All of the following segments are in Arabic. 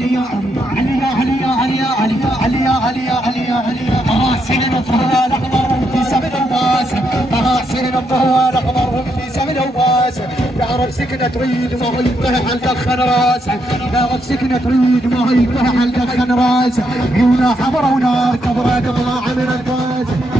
علي يا علي يا علي يا علي يا علي يا علي يا علي يا علي يا علي سنين الضوء الاحمر في سمن الواسع سنين الضوء الاحمر في سمن الواسع تعرف سكنه تريد ما هو يطيح الدخن راسه تعرف سكنه تريد ما هو يطيح الدخن راسه عيونه حمرا ونار كبره تطلع من الفاسع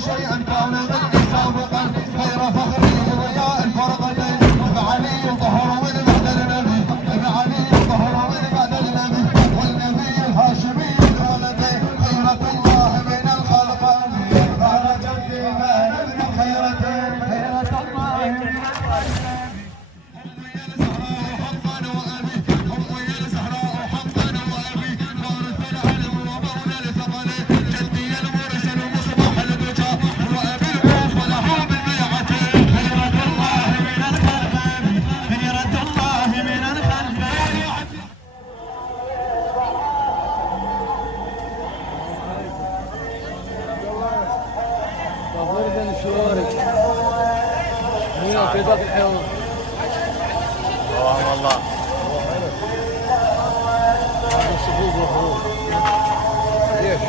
شيئا كان مني سابقا خير فخري ضياء الفرقتين بعلي ظهر من بعد النبي بعلي ظهر من بعد النبي والنبي الهاشمي دولتين خيرة الله بين الخلق قال جدي ما نبني خيرتين خيرة الله بين الخلق في باقي الحيوانات والله الصفوف والخروج ليش؟